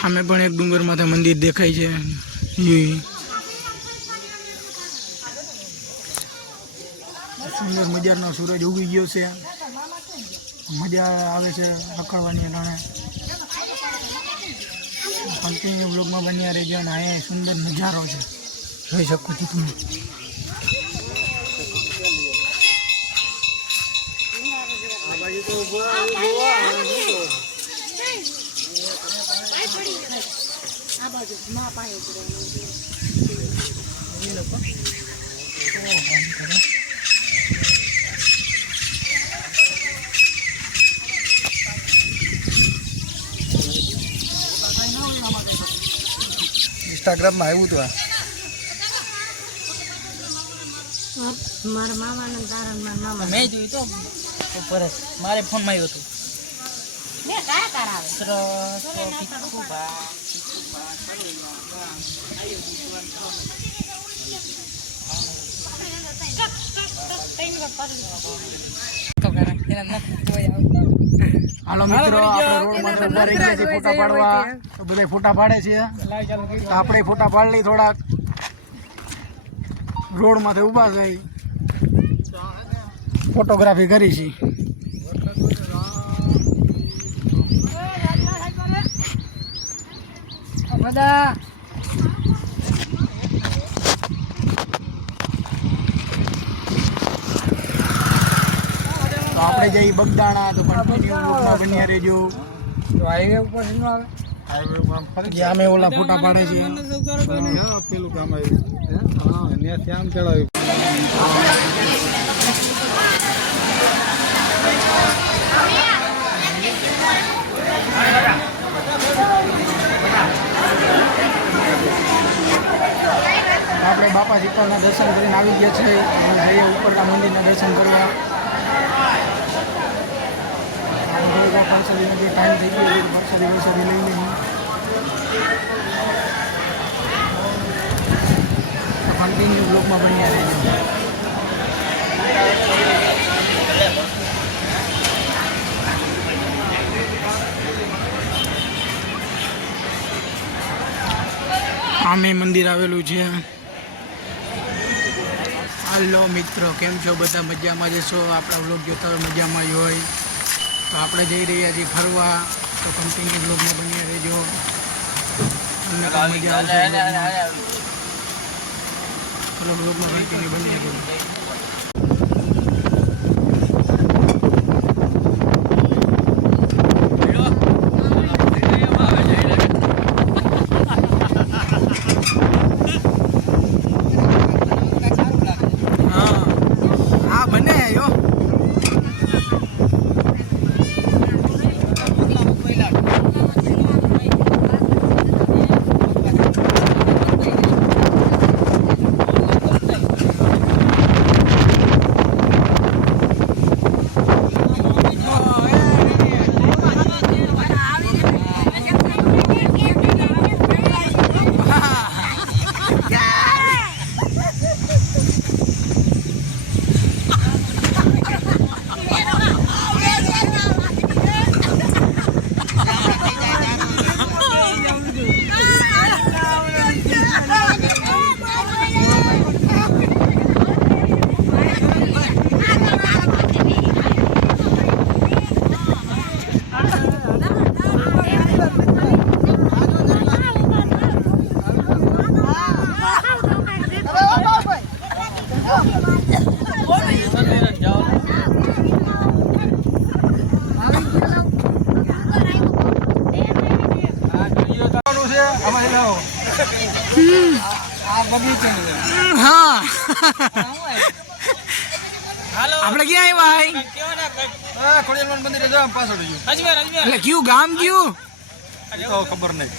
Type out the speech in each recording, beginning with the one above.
સામે પણ એક ડુંગર માથે મંદિર દેખાય છે. સુંદર મજાનો સૂરજ ઉગી ગયો છે. મજા આવે છે રખડવાની કારણે. કન્ટિન્યુ બ્લોગમાં બન્યા રહેજો અને અહીંયા સુંદર નજારો છે, જોઈ શકો છો તમે. ઇન્સ્ટાગ્રામમાં આવ્યું હતું મારા મામાના તારા મામા મેં જોયું તો પરસ મારે ફોનમાં આવ્યું હતું. મેં કયા કરાવે હાલો મિત્રો, આપણે રોડ માં ઉભા રહી ગયા છીએ ફોટા પાડવા. તો બધા ફોટા પાડે છે, તો આપણે ફોટા પાડી લઈ. થોડાક રોડ માંથી ઉભા થઈ ફોટોગ્રાફી કરી છે. બધા તો આપણે જઈ બગદાણા. તો કન્ટિન્યુ બ્લોગમાં બન્યા રહેજો. તો હાઈવે ઉપર શું આવે? હાઈવે અમે ઓલા ફોટા પાડે છે. પેલું કામ આવ્યું ત્યાંથી આમ ચડાવ્યું. આપણે બાપા શીતળના દર્શન કરીને આવી ગયા છે. જઈએ ઉપરના મંદિરના દર્શન કરવા. પાર્સલીનો જે ટાઈમ થઈ ગયો છે, પાર્સલી લઈ લઈએ. કન્ટિન્યુ બ્લોકમાં બન્યા રહેજો. આમે મંદિર આવેલું છે. હાલો મિત્રો, કેમ છો બધા? મજામાં જશો? આપણા વ્લોગ જોતા હોય મજામાં જ હોય. તો આપણે જઈ રહ્યા છીએ ફરવા. તો કન્ટિન્યુ બ્લોગમાં બન્યા રહેજો. તમને મજા આવશે. બ્લોગમાં કન્ટિન્યુ બન્યા રહેજો. हाँ આપણે ક્યાં આવ્યા? ખોડિયાર મંદિરે જવા પાછળ એટલે કયું ગામ કયું તો ખબર નહીં.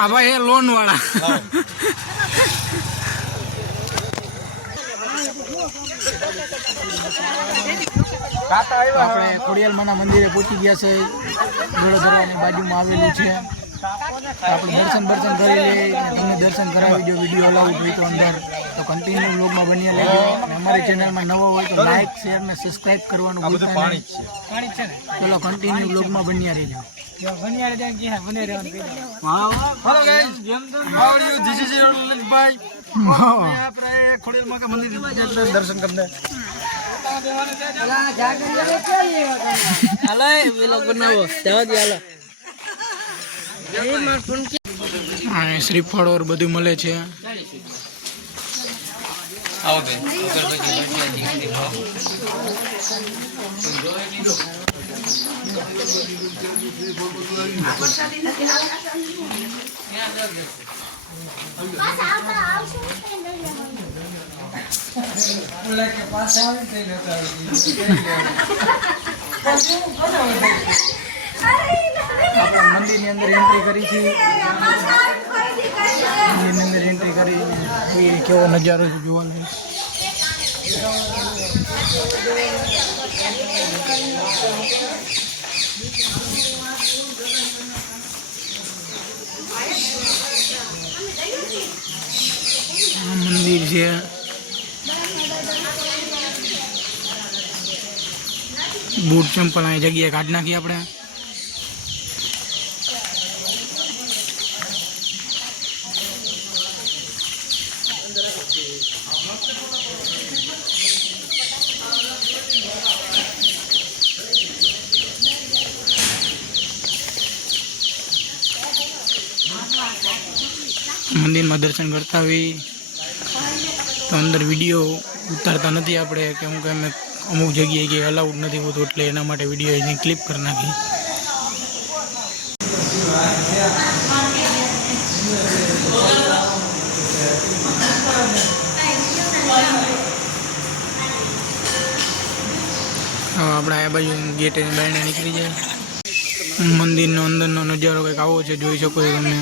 આ ભાઈ એ લોન વાળા. આપણે ખોડિયાલમાના મંદિરે પહોંચી ગયા છે. વડોદરાની બાજુમાં આવેલું છે. આપણે દર્શન કરી લઈએ અને તમને દર્શન કરાવી જો વિડીયો અલાઉડ હોય તો અંદર તો કન્ટિન્યુ બ્લોગમાં બન્યા રહેજો અને અમારી ચેનલમાં નવા હોય તો લાઈક શેર અને સબસ્ક્રાઇબ કરવાનું ભૂલતા નહીં. પાણી છે ને ચલો કન્ટિન્યુ બ્લોગમાં બન્યા રહેજો. બનિયાળે જાય કે બને રહેવાનું કહી દો. Hello guys how are you this is your Lalitbhai આપણે ખોડેલ માતા મંદિર દર્શન કરને હાલો એ વ્લોગ બનાવો જવા દે હાલો. અને શ્રીફળ ઓર બધું મળે છે. આવો બેન અગરબત્તી આપણે મંદિરની અંદર એન્ટ્રી કરી છે. મંદિરની અંદર એન્ટ્રી કરી જોઈએ કેવો નજારો છે જોવાનો. આ મંદિર છે. બૂટ ચંપલ અહીં જગ્યાએ કાઢી નાખીએ આપણે. મંદિરમાં દર્શન કરતા હોઈ તો અંદર વિડીયો ઉતારતા નથી આપણે, કેમ કે અમે અમુક જગ્યાએ કે અલાઉડ નથી હોતું એટલે એના માટે વિડીયો એની ક્લિપ કરી નાખી. હવે આપણે આ બાજુ ગેટે બાયણે નીકળી જાય. મંદિરનો અંદરનો નજારો કંઈક આવો છે, જોઈ શકો છો તમે.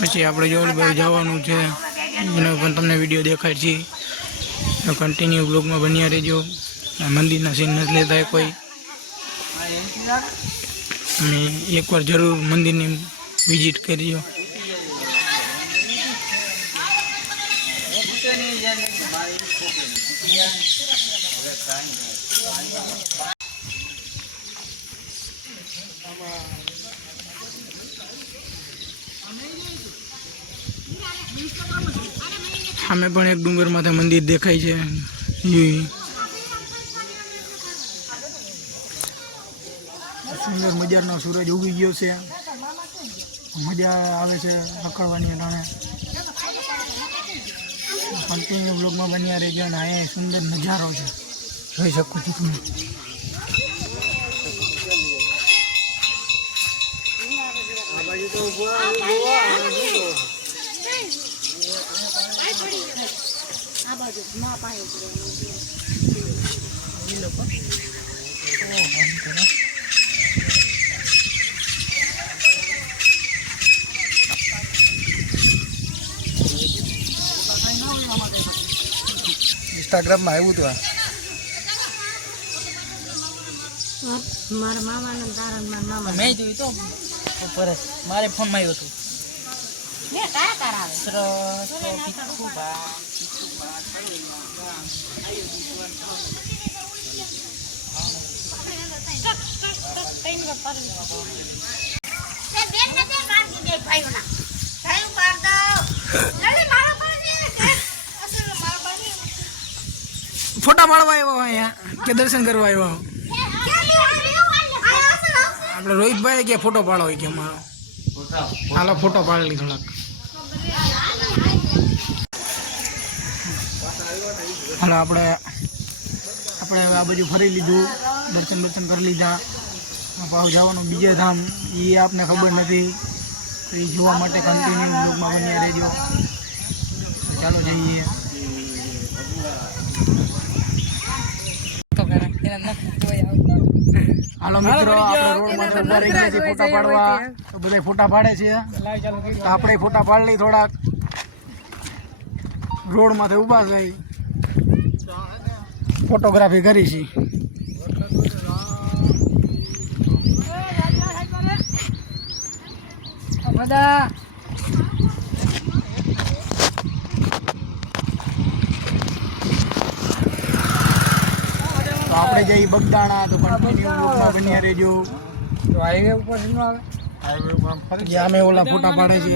પછી આપણે જોડભાઈ જવાનું છે, એનો પણ તમને વિડીયો દેખાય છે. કન્ટિન્યુ બ્લોગમાં બન્યા રહેજો. મંદિરના સીન નથી લેતા કોઈ, અને એકવાર જરૂર મંદિરની વિઝિટ કરજો. સામે પણ એક ડુંગર માથે મંદિર દેખાય છે. સુંદર મજાનો સૂરજ ઉગી ગયો છે, મજા આવે છે રખડવાની અટાણે. કન્ટિન્યુ બ્લોગમાં બન્યા રહેજો અને અહીંયા સુંદર નજારો છે, જોઈ શકો છો તમે. ઇન્સ્ટાગ્રામમાં આવ્યું હતું મારા મામાના તારણ મારા મામા મેં જોયું તો ઉપર મારે ફોનમાં આવ્યું હતું. મેં કયા કરાવે ફોટા પાડવા આવ્યો અહીંયા કે દર્શન કરવા આવ્યો? આપણે રોહિતભાઈ કે ફોટો પાડો કે અમારો હાલો ફોટો પાડી થોડાક. હાલો આપણે હવે આ બાજુ ફરી લીધું, દર્શન કરી લીધા. પાછું જવાનું બીજે ધામ, એ આપને ખબર નથી, તો એ જોવા માટે કન્ટિન્યુ બ્લોગમાં બન્યા રહેજો. ચાલો જઈએ. હાલો મિત્રો, આપણે રોડમાં ઉભા રહી ગયા છીએ ફોટા પાડવા. તો બધા ફોટા પાડે છે, તો આપણે ફોટા પાડી લઈ. થોડાક રોડમાંથી ઊભા થઈ ફોટોગ્રાફી કરી છે. બધા તો આપણે જઈ બગદાણા. તો કન્ટિન્યુ બ્લોગમાં બન્યા રહેજો. હાઈવે ઉપર શું આવે? જે અમે ઓલા ફોટા પાડે છે.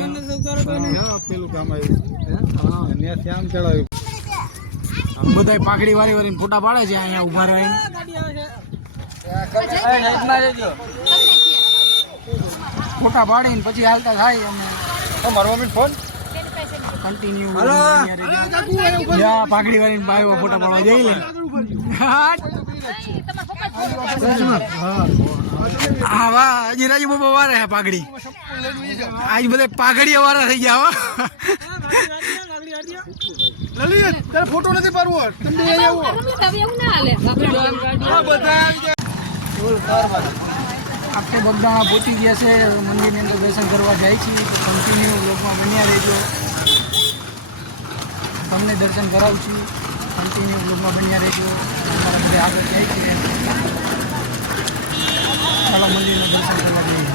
પેલું કામ આવ્યું ત્યાંથી આમ ચડાવ્યું. બધા પાઘડી વાળી વાળીને ફોટા પાડે છે અહીંયા ઊભા રહી. ફોટા પાડીને પછી હાલતા થાય અમે મારો મમ્મી ફોન કન્ટિન્યુ પાઘડી વાળીને બાયો ફોટા પાડવા જઈ લે. હા વાહ, હજી રાજુ બાબા વારે હે પાઘડી. આજ બધા પાઘડીઓ વાળા થઈ ગયા. લલિત તારે ફોટો નથી પાડવો. આપણે બગદાણા પહોંચી ગયા છે. મંદિરની અંદર દર્શન કરવા જાય છીએ. તો કન્ટિન્યુ બ્લોગમાં બન્યા રહેજો. તમને દર્શન કરાવું છું. કન્ટિન્યુ બ્લોગમાં બન્યા રહેજો. અમારા બધા આગળ જાય છે. ચાલો મંદિરના દર્શન કરવા જઈએ.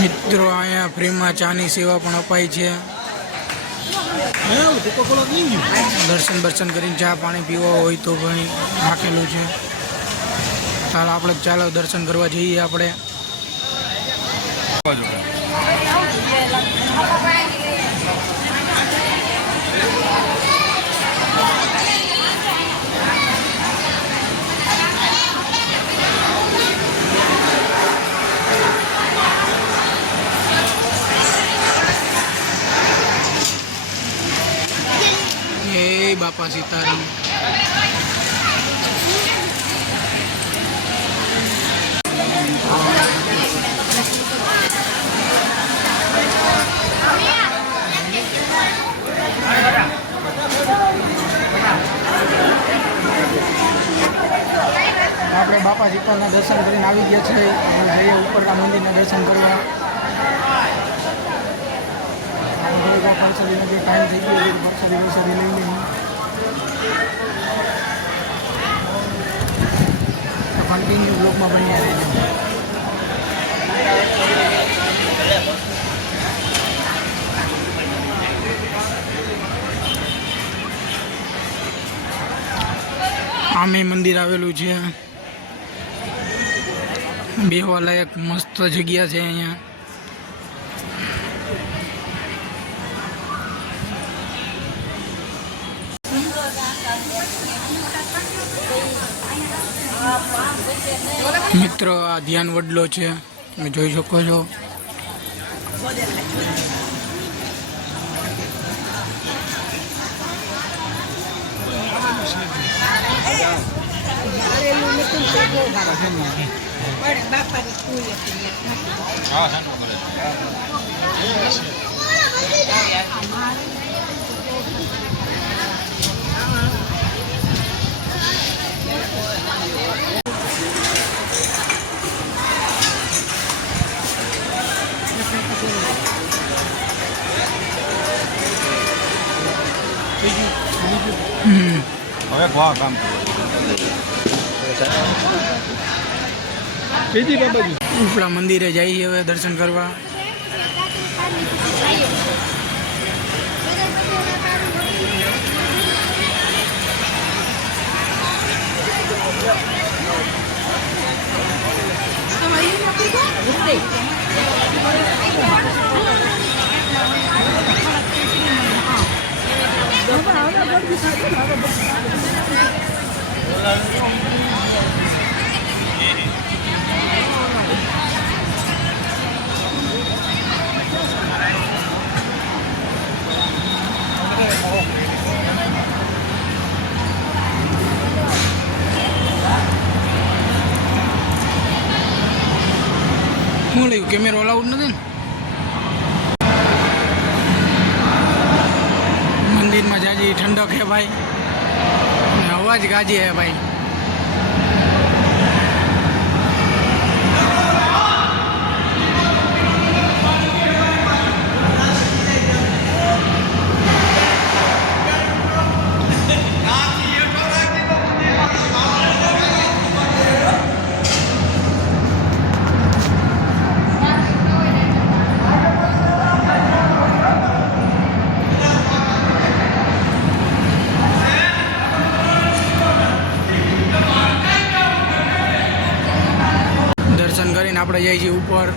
મિત્રો અહીંયા ફ્રીમાં ચાની સેવા પણ અપાય છે. દર્શન કરીને ચા પાણી પીવા હોય તો ભાઈ નાખેલું છે. ચાલો દર્શન કરવા જઈએ આપણે. બાપા સીતારામ. આપણે બાપા સીતાના દર્શન કરીને આવી ગયા છે. જઈએ ઉપરના મંદિરના દર્શન કરવા. પરસાદીનો જે ટાઈમ થઈ ગયો છે, પરસાદી લઈ લઈએ. કન્ટિન્યુ બ્લોગમાં બન્યા રહેજો. આમે મંદિર આવેલું છે. બેહવા લાયક મસ્ત જગ્યા છે અહીંયા. મિત્રો આ ધ્યાન વડલો છે, તમે જોઈ શકો છો. હવે કોણ કામ ઉપલા મંદિરે જઈએ હવે દર્શન કરવા. શું લખ્યું? કેમેરો અલાઉડ નથી ને? મંદિરમાં જાજી ઠંડક હે ભાઈ, અને અવાજ ગાજી હે ભાઈ. દર્શન કરીને આપણે જઈએ છીએ ઉપર.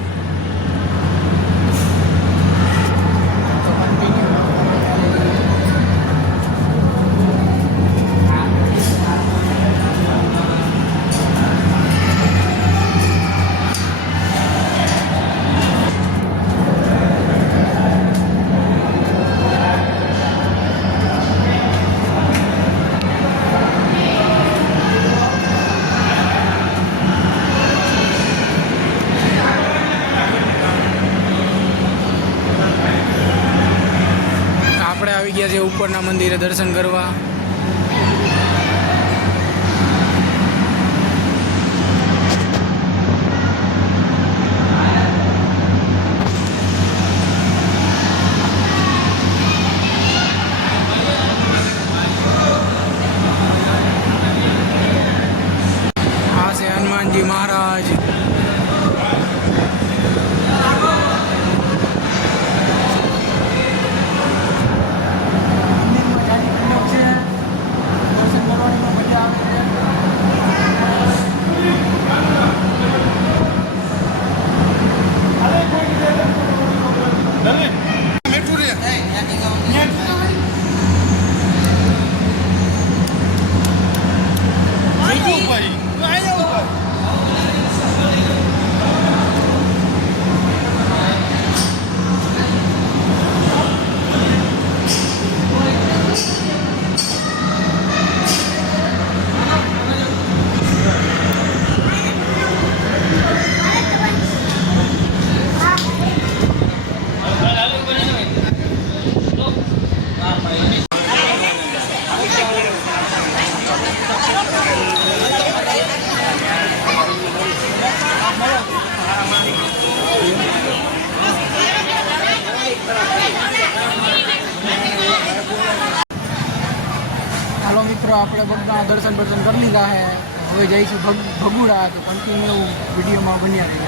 આપણે આવી ગયા છે ઉપરના મંદિરે દર્શન કરવા. આ છે હનુમાનજી મહારાજ. હાલો મિત્રો, આપણે બધા દર્શન કરી લીધા છે. હવે જઈશું ભગુડા. તો કન્ટિન્યુ વિડીયોમાં બન્યા રહીએ.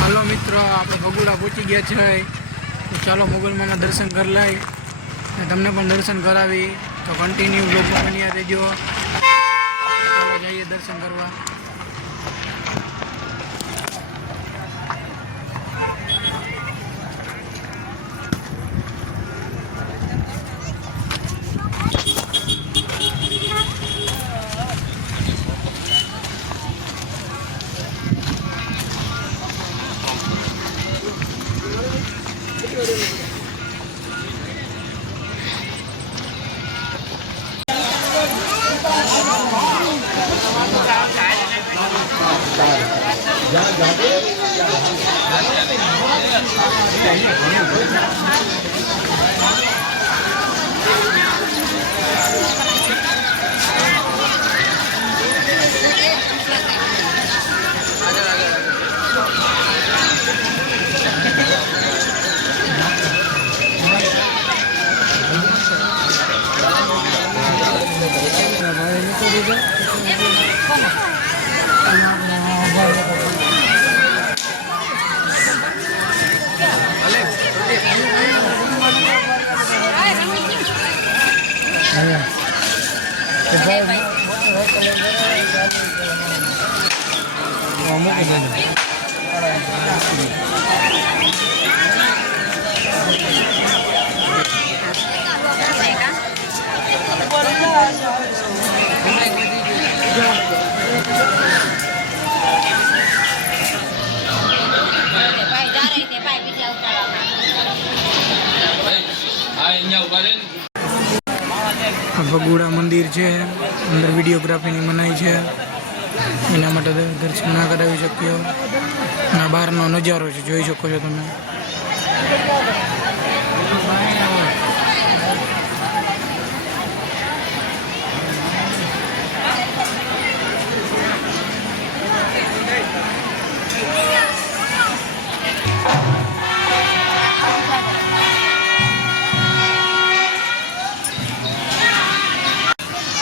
હાલો મિત્રો, આપણે ભગુડા પહોંચી ગયા છે. તો ચાલો મોગલમાના દર્શન કરી લઈ અને તમને પણ દર્શન કરાવી. તો કન્ટિન્યુ બ્લોગમાં બન્યા રહેજો. ચાલો જઈએ દર્શન કરવા. ભગુડા મંદિર છે, અંદર વિડીયોગ્રાફીની મનાઈ છે, એના માટે દર્શન ના કરાવી શક્યો. અને બહારનો નજારો છે, જોઈ શકો છો તમે.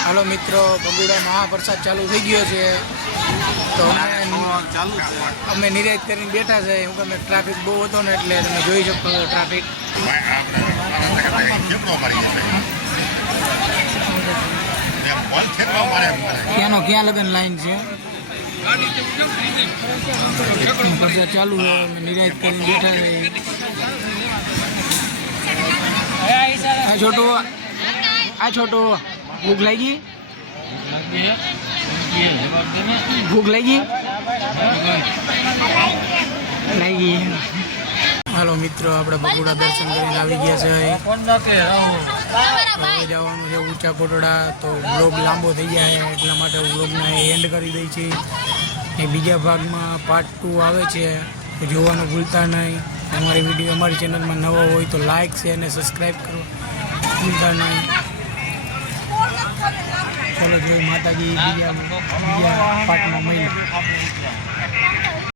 હાલો મિત્રો, ભગુડા મહાપ્રસાદ ચાલુ થઈ ગયો છે. તો અમે નિરાશ કરીને બેઠા છે. હું તમે ટ્રાફિક બહુ હતો ને એટલે તમે જોઈ શકો છો ટ્રાફિક. ક્યાંનો ક્યાં લગન લાઈન છે. પ્રસાદ ચાલુ છે, અમે નિરાશ કરીને બેઠા છે. આ છોટો ભૂખ લાગી? ભૂખ લાગી? લાગી. હાલો મિત્રો, આપણે ભગુડા દર્શન કરીને આવી ગયા છે. હવે જવાનું છે ઊંચા કોટડા. તો બ્લોગ લાંબો થઈ જાય એટલા માટે બ્લોગને એન્ડ કરી દઈ છે. એ બીજા ભાગમાં પાર્ટ 2 આવે છે, તો જોવાનું ભૂલતા નહીં. અમારી ચેનલમાં નવો હોય તો લાઇક છે અને સબસ્ક્રાઈબ કરો ભૂલતા નહીં. ચલો, જય માતાજી. બીજા પાર્ટમાં મળીએ.